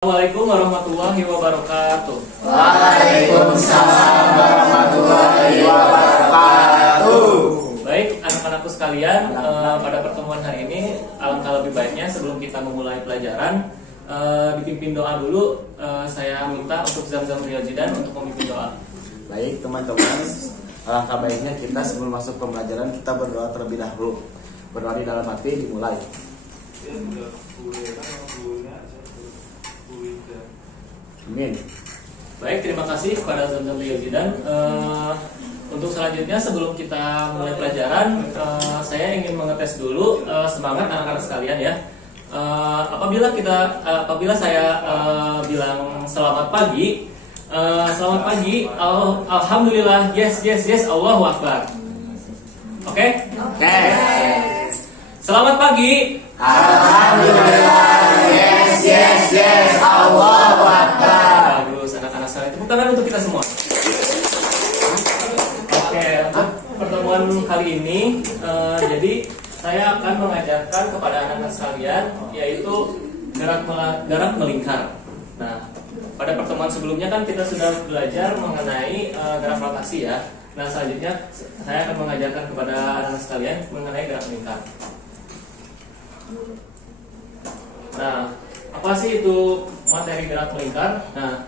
Assalamualaikum warahmatullahi wabarakatuh. Waalaikumsalam warahmatullahi wabarakatuh. Baik, anak-anakku sekalian, pada pertemuan hari ini alangkah lebih baiknya sebelum kita memulai pelajaran, dipimpin doa dulu. Saya minta untuk Zamzam Riyadjidan untuk memimpin doa. Baik teman-teman, alangkah baiknya kita sebelum masuk pembelajaran kita berdoa terlebih dahulu. Berdoa di dalam hati, dimulai. Amin. Baik, terima kasih kepada Zamzam Riyadjidan. Untuk selanjutnya sebelum kita mulai pelajaran, saya ingin mengetes dulu semangat anak-anak sekalian ya. Apabila saya bilang selamat pagi, alhamdulillah, yes, Allahu Akbar. Oke? Oke. Selamat pagi. Alhamdulillah, yes, Allahu Akbar. Bagus, anak-anak sekalian. Tepuk tangan untuk kita semua. Oke, untuk pertemuan kali ini, jadi saya akan mengajarkan kepada anak-anak sekalian yaitu gerak melingkar. Nah, pada pertemuan sebelumnya kan kita sudah belajar mengenai gerak rotasi ya. Nah, selanjutnya saya akan mengajarkan kepada anak-anak sekalian mengenai gerak melingkar. Nah, apa sih itu materi gerak melingkar? Nah,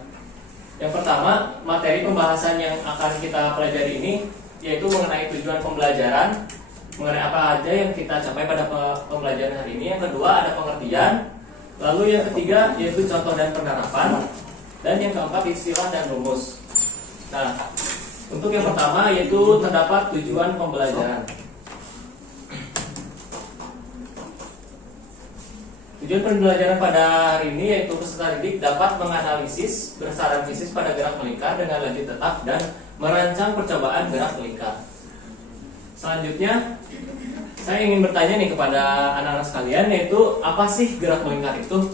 yang pertama, materi pembahasan yang akan kita pelajari ini yaitu mengenai tujuan pembelajaran, mengenai apa aja yang kita capai pada pembelajaran hari ini. Yang kedua, ada pengertian. Lalu yang ketiga yaitu contoh dan penerapan. Dan yang keempat, istilah dan rumus. Nah, untuk yang pertama yaitu terdapat tujuan pembelajaran. Tujuan pembelajaran pada hari ini yaitu peserta didik dapat menganalisis besaran fisis pada gerak melingkar dengan lanjut tetap dan merancang percobaan gerak melingkar. Selanjutnya, saya ingin bertanya nih kepada anak-anak sekalian, yaitu apa sih gerak melingkar itu?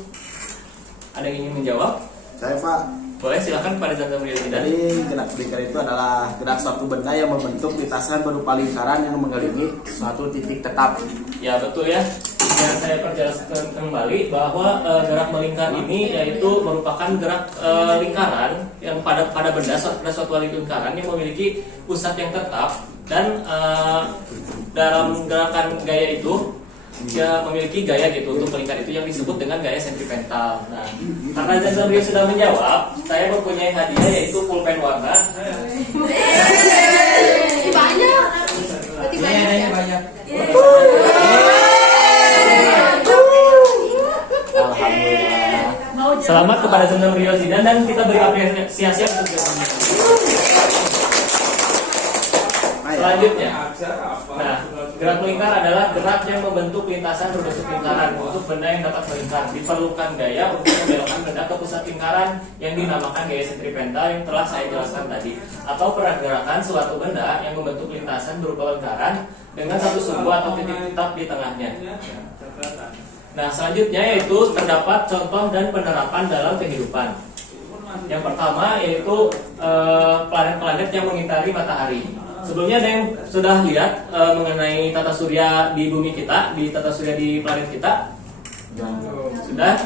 Ada yang ingin menjawab? Saya Pak. Boleh, silakan kepada Zamzam Riyadjidan. Jadi gerak melingkar itu adalah gerak suatu benda yang membentuk lintasan berupa lingkaran yang mengelilingi suatu titik tetap. Ya, betul ya. Yang saya perjelaskan kembali bahwa gerak melingkar ini yaitu merupakan gerak lingkaran yang pada benda pada suatu lingkaran yang memiliki pusat yang tetap dan dalam gerakan gaya itu dia memiliki gaya gitu untuk melingkar itu yang disebut dengan gaya sentripetal. Nah, karena Zamzam Rio sudah menjawab, saya mempunyai hadiah yaitu pulpen warna. Banyak. Alhamdulillah. Selamat kepada Zamzam Riyadjidan dan kita beri apresiasi untuk Zamzam. Selanjutnya, nah, gerak melingkar adalah gerak yang membentuk lintasan berbentuk lingkaran untuk benda yang dapat melingkar. Diperlukan gaya untuk membelokkan benda ke pusat lingkaran yang dinamakan gaya sentripetal yang telah saya jelaskan tadi, atau pergerakan suatu benda yang membentuk lintasan berupa lingkaran dengan satu sumbu atau titik tetap di tengahnya. Nah, selanjutnya yaitu terdapat contoh dan penerapan dalam kehidupan. Yang pertama yaitu planet-planet yang mengitari matahari. Sebelumnya ada yang sudah lihat mengenai tata surya di bumi kita, di tata surya di planet kita? Sudah?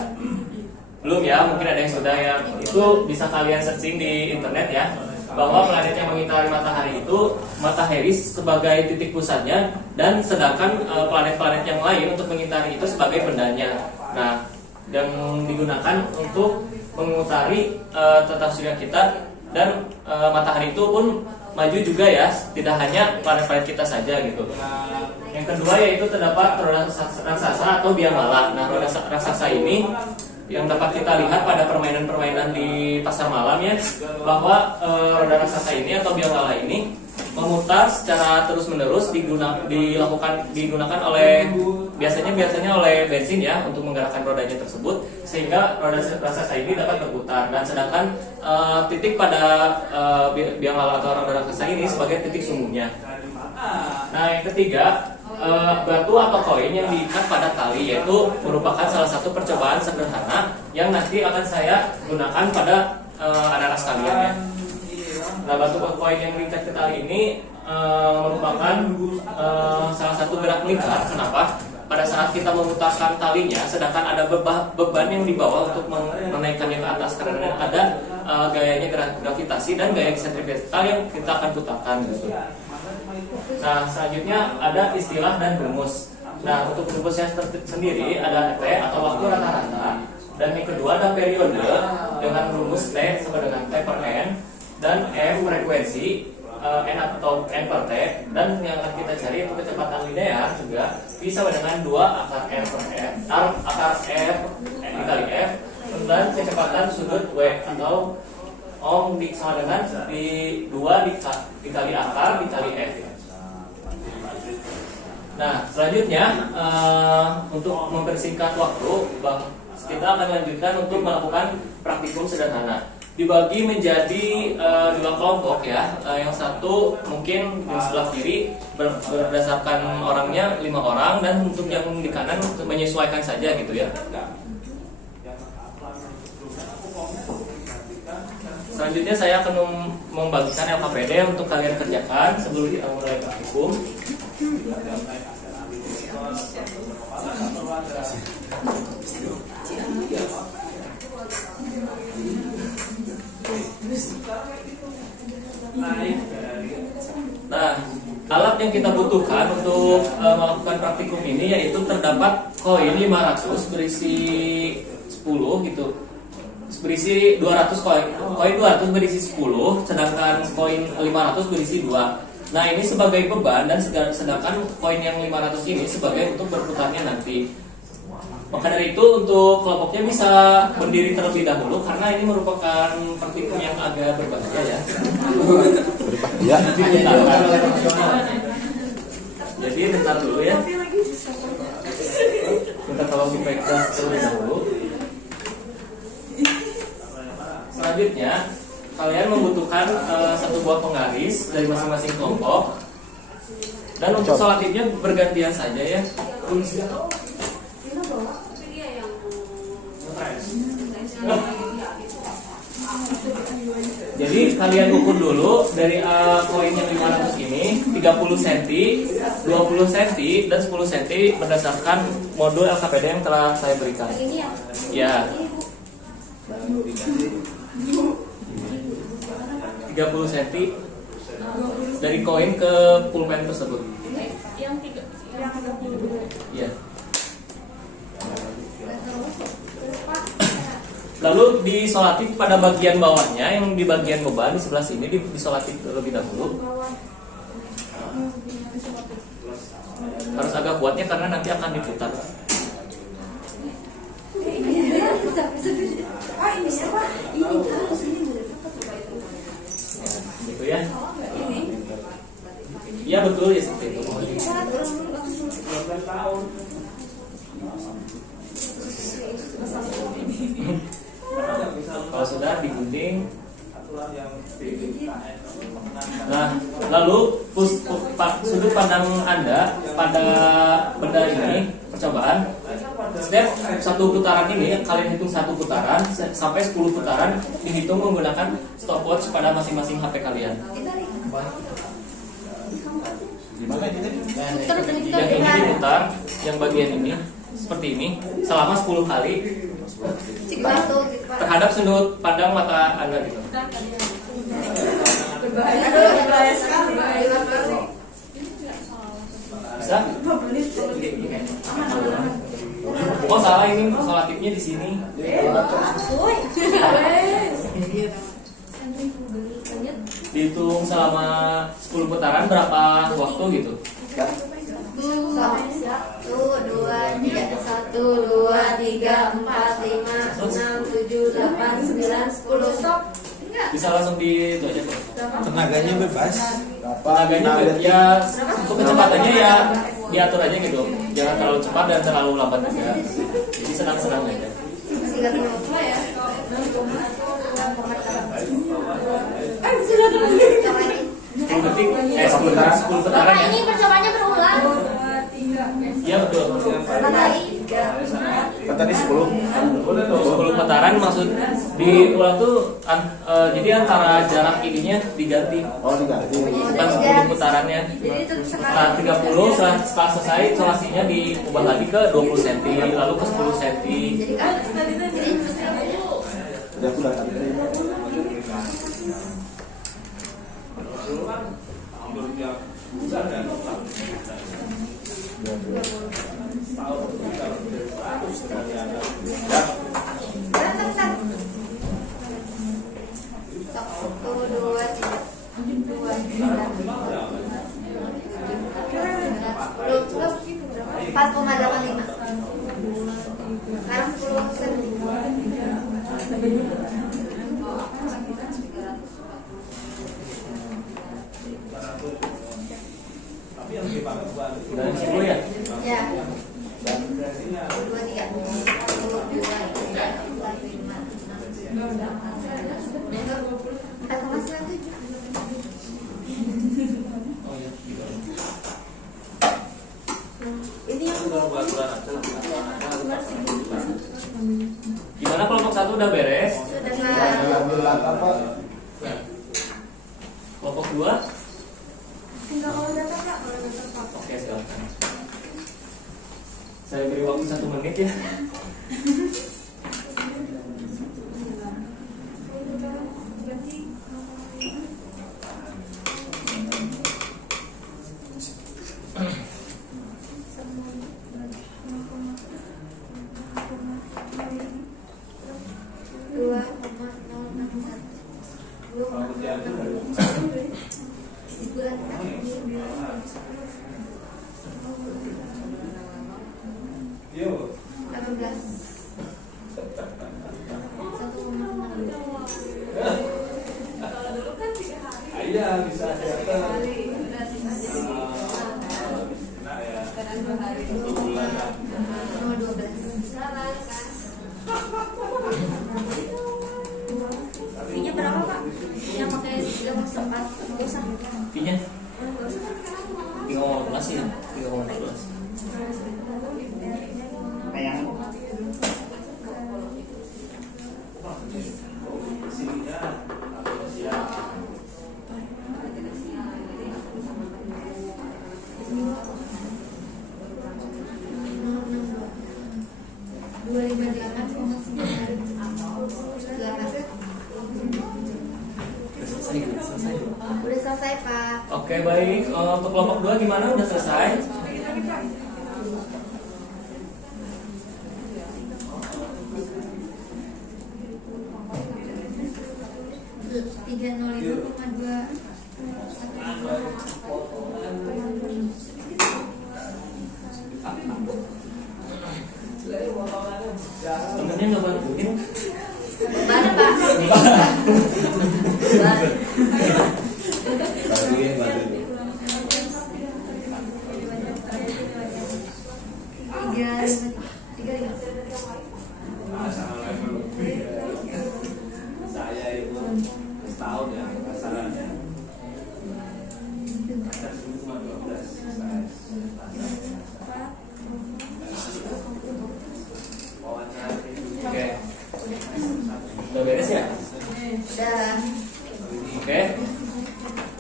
Belum ya? Mungkin ada yang sudah ya. Itu bisa kalian searching di internet ya. Bahwa planet yang mengitari matahari itu Matahari sebagai titik pusatnya dan sedangkan planet-planet yang lain untuk mengitari itu sebagai bendanya. Nah, yang digunakan untuk mengutari tata surya kita dan matahari itu pun maju juga ya, tidak hanya planet-planet kita saja gitu. Yang kedua yaitu terdapat roda raksasa atau biamala. Nah, roda raksasa ini yang dapat kita lihat pada permainan-permainan di pasar malam ya, bahwa roda raksasa ini atau biamala ini memutar secara terus-menerus digunakan oleh biasanya oleh bensin ya untuk menggerakkan rodanya tersebut sehingga roda raksasa ini dapat berputar, dan sedangkan titik pada biamala atau roda raksasa ini sebagai titik sumunya. Nah, yang ketiga, batu atau koin yang diikat pada tali yaitu merupakan salah satu percobaan sederhana yang nanti akan saya gunakan pada anak-anak sekalian ya. Nah, batu koin yang diikat ke tali ini merupakan salah satu gerak melingkar. Kenapa? pada saat kita memutarkan talinya, sedangkan ada beban yang di bawah untuk menaikkannya ke atas karena ada gayanya gravitasi dan gaya sentrifugal yang kita akan putarkan gitu. Nah, selanjutnya ada istilah dan rumus. Nah, untuk rumusnya sendiri ada T atau waktu rata-rata, dan yang kedua ada periode dengan rumus T sama dengan T per N, dan M frekuensi N atau N per T, dan yang akan kita cari untuk kecepatan linear juga bisa dengan 2 akar R per F, akar F dikali F, dan kecepatan sudut W atau Om sama dengan di 2 dikali akar dikali F. Nah, selanjutnya untuk mempersingkat waktu, kita akan lanjutkan untuk melakukan praktikum sederhana. Dibagi menjadi 2 kelompok ya. Yang satu mungkin di sebelah kiri berdasarkan orangnya 5 orang, dan untuk yang di kanan menyesuaikan saja gitu ya. Selanjutnya saya akan membagikan LKPD untuk kalian kerjakan sebelum kita mulai praktikum. Nah, alat yang kita butuhkan untuk melakukan praktikum ini yaitu terdapat koin 500 berisi 10 gitu. Berisi 200 koin 200 berisi 10, sedangkan koin 500 berisi 2. Nah, ini sebagai beban, dan sedangkan koin yang 500 ini sebagai untuk berputarnya nanti. Maka dari itu untuk kelompoknya bisa berdiri terlebih dahulu karena ini merupakan praktikum yang agak berbahaya ya. Ya. Jadi bentar dulu ya. Minta tolong dipegang terlebih dahulu. Selanjutnya kalian membutuhkan satu buah penggaris dari masing-masing kelompok, dan untuk sholatipnya bergantian saja ya. Jadi kalian ukur dulu dari koin yang 500 ini 30 cm, 20 cm, dan 10 cm berdasarkan modul LKPD yang telah saya berikan. Ya. 30 cm dari koin ke pulpen tersebut. Yang 30. Iya. Lalu disolatif pada bagian bawahnya, yang di bagian beban di sebelah sini disolatif terlebih dahulu. Harus agak kuatnya karena nanti akan diputar. Gitu ya. Iya betul ya, seperti itu. Kalau sudah digunting. Nah, lalu sudut pandang Anda pada benda ini percobaan. Setiap satu putaran ini kalian hitung satu putaran sampai 10 putaran, dihitung menggunakan stopwatch pada masing-masing HP kalian. Yang ini diputar, yang bagian ini seperti ini selama 10 kali terhadap sudut pandang mata Anda gitu. Bisa? Oh salah, ini sholatipnya di sini. Dihitung selama 10 putaran berapa waktu gitu? 1, 2, 3, 1, 2, 3, 4, 5, 6, 7, 8, 9, 10. Stop. Bisa langsung di itu aja tuh. Tenaganya bebas. Tenaganya ya, untuk kecepatannya ya diatur aja gitu. Jangan terlalu cepat dan terlalu lambat juga. Jadi senang-senang aja. Detik, 10 putaran ya. Ini percobaannya berulang. Iya betul. Berapa kali? 3, 4, Kan tadi 10. 10 putaran maksud diulang tuh jadi antara jarak ininya diganti. Oh, diganti. Bukan 10 putarannya. Jadi tetap Setelah 30 setelah selesai isolasinya diubah lagi ke 20 cm lalu ke 10 cm. Jadi kan Jadi aku udah tadi. Dan 10 ya? Ya. 2, 3. 4,97. Ini yang Gimana kelompok 1 udah beres? sudah Alhamdulillah apa? Kelompok 2? tinggal kalau data Kak, kalau data Kak. Oke, silakan. Saya beri waktu 1 menit ya. Iya bisa Fee-nya berapa Pak? Yang pakai 3,4 usah. Fee-nya 3,15 ya? 3,15. Selesai. Udah selesai Pak. Oke, baik. Untuk kelompok 2 gimana? Udah selesai? Tiga nol lima koma dua. Temennya nggak bantuin? Mana Pak? Tiga lima. saya itu setahun ya pasarannya. Cuma 12 Oke. Udah beres ya? Udah. Oke.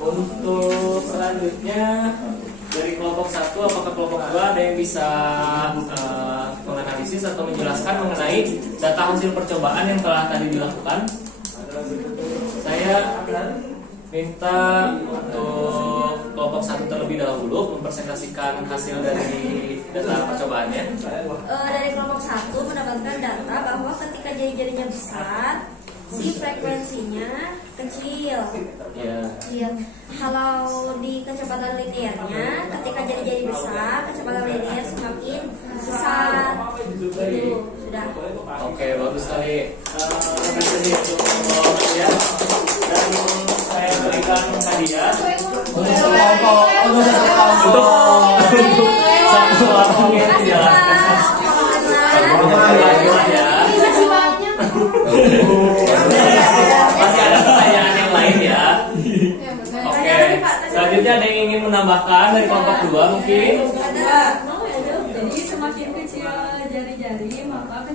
Untuk selanjutnya dari kelompok 1 apakah kelompok 2 ada yang bisa menganalisis atau menjelaskan mengenai data hasil percobaan yang telah tadi dilakukan? Saya minta untuk kelompok 1 terlebih dahulu mempresentasikan hasil dari data percobaannya. Dari kelompok 1 mendapatkan data bahwa ketika jari-jarinya besar, si frekuensinya kecil. Ya. Iya. Kalau di kecepatan linearnya, ketika jari-jari besar, kecepatan linear semakin besar. Itu sudah. Oke, bagus sekali. Terima kasih untuk ya. Dan saya berikan hadiah untuk kelompok untuk satu kelompok yang dijalankan. Masih ada pertanyaan yang lain ya. Oke, selanjutnya ada yang ingin menambahkan dari kelompok 2 mungkin? Ada. Jadi semakin kecil jari-jari maka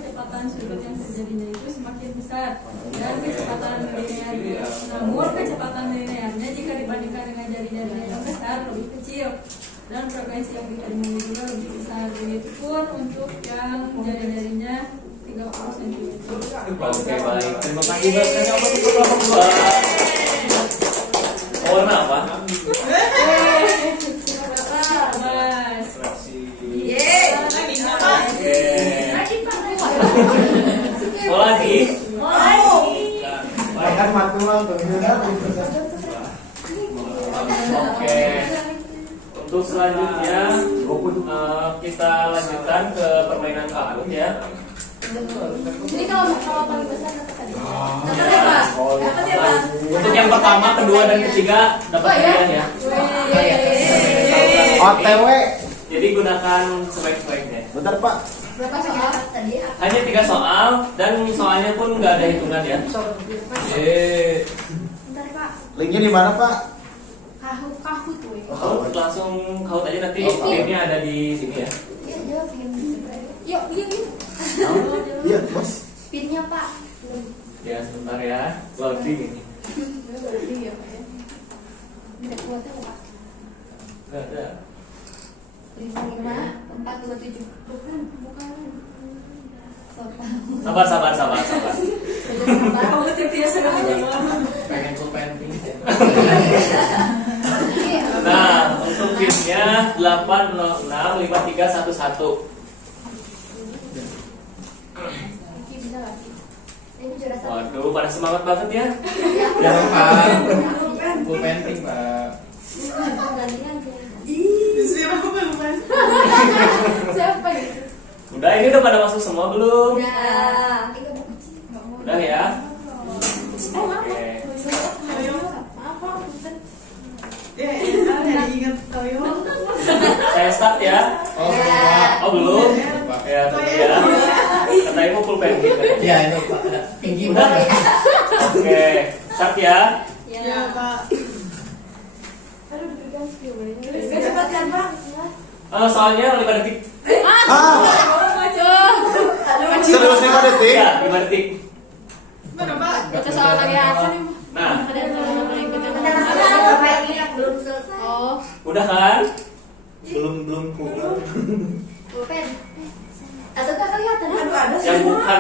dan kecepatan linear. Namun kecepatan linearnya jika dibandingkan dengan jari-jari yang besar lebih kecil dan frekuensi yang diterima juga lebih besar. Begitupun untuk yang jari-jarinya 30 cm. Oke, baik. Terima kasih banyak untuk kelompok 2. Warna apa? Mas. Mau lagi? Kan matulang tuh. Oke. Untuk selanjutnya kita lanjutkan ke permainan kabut ya. Jadi kalau paling besar dapat tadi. Untuk yang pertama, kedua, dan ketiga dapat hadiah ya. OTW. Jadi gunakan sebaik-baiknya. Bentar Pak. Berapa soal tadi? Hanya 3 soal dan soalnya pun nggak ada hitungan ya. Bentar Pak. Linknya di mana Pak? Kahut tuh. Kalau langsung kaut aja nanti gamenya ada di sini ya. Iya, jawab yuk. Iya bos. Pinnya Pak. Ya sebentar ya. Loading ini. Tidak kuatnya Pak. Nggak ada. 5, 4, 2, 7. Bukan. Sabar. Kamu biasa Pengen pulpen ini. Nah, untuk pinnya 8065311. Bisa lagi. Ini juara 1. Waduh, pada semangat banget ya. Jangan Pak. Pulpen pink Pak. Gantian. siapa gitu? Udah, ini udah pada masuk semua belum? Udah. Udah ya. Oke. Saya start ya. Oh belum? Ya, tunggu ya. Katanya mau pulpen gitu. Iya itu Pak. Tinggi Udah. Pak. Oke, start ya. Ya. Cepat kan Pak? Soalnya 5 detik. Serius 5 detik? Ya, 5 detik. Baca soal lagi apa nih? Nah, Ada yang ikut yang Belum selesai. Oh, udah kan? Belum keluar. Pulpen. Atau tak kelihatan? Yang bukan.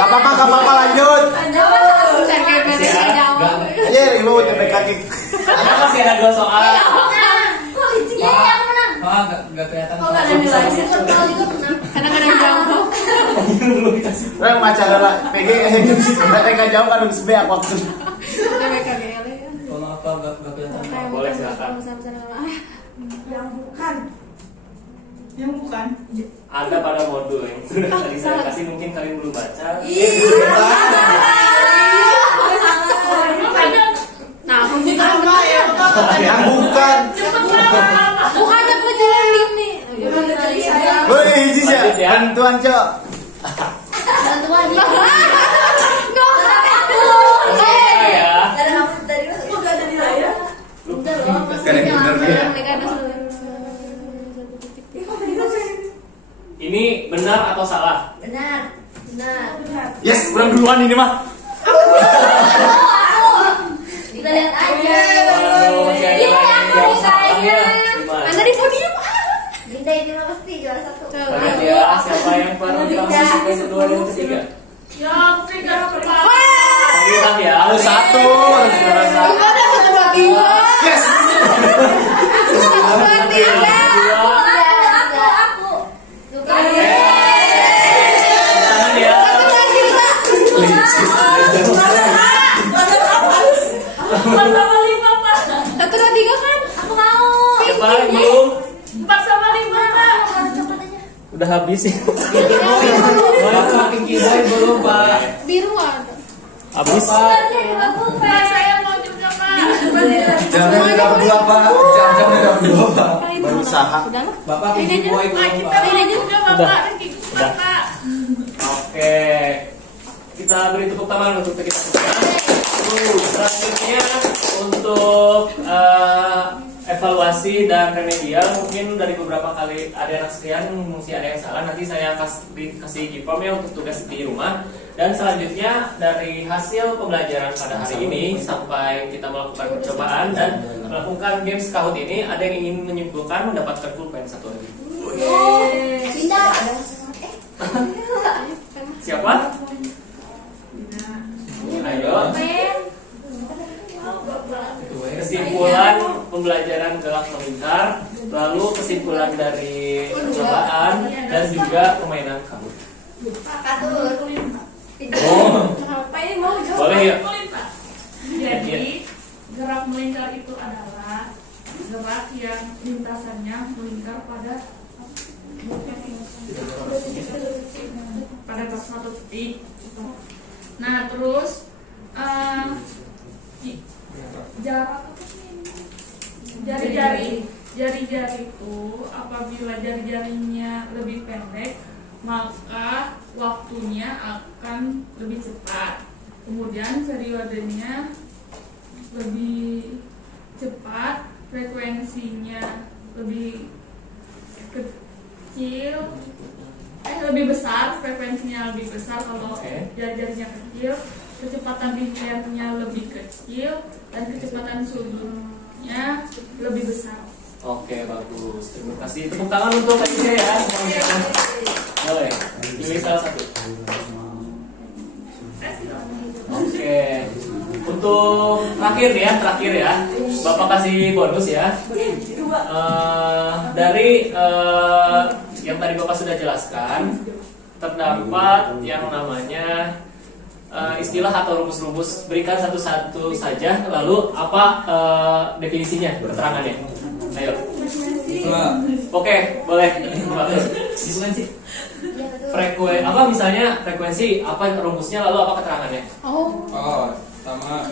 Gak apa-apa lanjut. Iya, ibu udah kaki. Ada masih ada 2 soal. Kok lincinya yang menang? Pak enggak kelihatan. kok gak ada nilai sih? Kalau itu menang. Karena gak ada yang jauh. Saya maca adalah PG mereka jauh kan harus be aku waktu. Ada BKGL ya. Kalau apa enggak kelihatan. Boleh silakan. Yang bukan. Ada pada modul yang sudah tadi saya kasih, mungkin kalian belum baca. Nah, Yang bukan. bukannya pejelit nih. Boleh hiji ya. Bantuan Cok. Bantuan nih. Ya. Dari kamu dari kok gak ada nilai ya? Udah loh. Sekarang bener ya. Ini benar atau salah? Benar. Yes, kurang duluan ini mah. Kita lihat aja. Waduh, masih ada Iya, lagi aku yang salah ya. ditanya. Gimana? Anda di podium. Dinda ini mah pasti juara 1. Lihat ya, siapa yang baru langsung ke kedua dan ketiga. Lihat ya. Harus satu. Yes. Aku. Tangan ya. Satu dua tiga kan? Aku mau. Siapa yang belum? 4/5 Kak. Udah habis ya. Pak Pinky Boy belum Pak. Biru ada. Habis. Aku Saya mau juga Pak. Jangan udah dua Pak. Jangan udah dua Pak. Berusaha. Udah lah. Bapak Pinky Boy belum Pak. Ini aja udah Udah. Oke. Kita kita beri tepuk tangan untuk kita semua. Selanjutnya untuk evaluasi dan remedial, mungkin dari beberapa kali ada anak sekian mesti ada yang salah, nanti saya kasih give form ya untuk tugas di rumah. Dan selanjutnya dari hasil pembelajaran pada hari ini sampai kita melakukan percobaan dan melakukan game Kahoot ini, ada yang ingin menyimpulkan mendapatkan pulpen satu lagi. Pindah. Siapa? Ayo. Kesimpulan pembelajaran gelak melingkar, lalu kesimpulan dari percobaan dan juga permainan Kahoot. Oh, boleh ya? Jadi gerak melingkar itu adalah gerak yang lintasannya melingkar pada satu titik. Nah, terus jari-jari itu apabila jari-jarinya lebih pendek, maka waktunya akan lebih cepat. Kemudian periodenya lebih cepat, frekuensinya lebih kecil, lebih besar, frekuensinya lebih besar kalau jari-jarinya kecil, kecepatan linearnya lebih kecil, dan kecepatan sudutnya lebih besar. Oke, bagus. Terima kasih. Tepuk tangan untuk Aisyah ya. Boleh. Pilih salah satu. Oke. Untuk terakhir ya. Bapak kasih bonus ya. Dari yang tadi Bapak sudah jelaskan, terdapat yang namanya istilah atau rumus-rumus. Berikan satu-satu saja. Lalu apa definisinya, keterangannya? Ayo. Oke, boleh. Frekuensi. Apa misalnya frekuensi? Apa rumusnya lalu apa keterangannya? Sama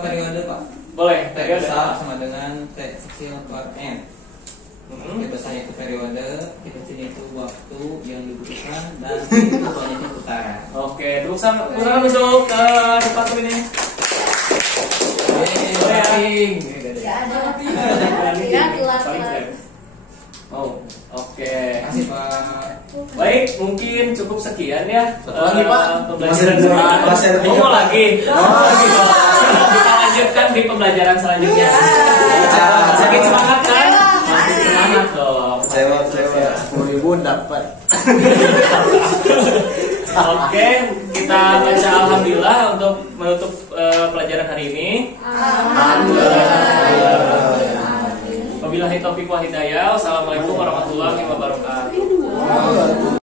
periode Pak. Boleh. T besar sama dengan T kecil per N. T besar itu periode, T kecil itu waktu yang dibutuhkan, dan itu banyaknya putaran. Oke, tepuk tangan untuk departemen ini. Oh, oke. Kasih Pak. Baik, mungkin cukup sekian ya. Satu lagi, Pak. Pembelajaran Masih ada mau lagi. Kita lanjutkan di pembelajaran selanjutnya. Makin semangat kan? Makin semangat dong. Kecewa 10.000 dapat. Oke, kita baca alhamdulillah untuk menutup pelajaran hari ini. Wabillahi taufiq wal hidayah. Wassalamualaikum warahmatullahi wabarakatuh.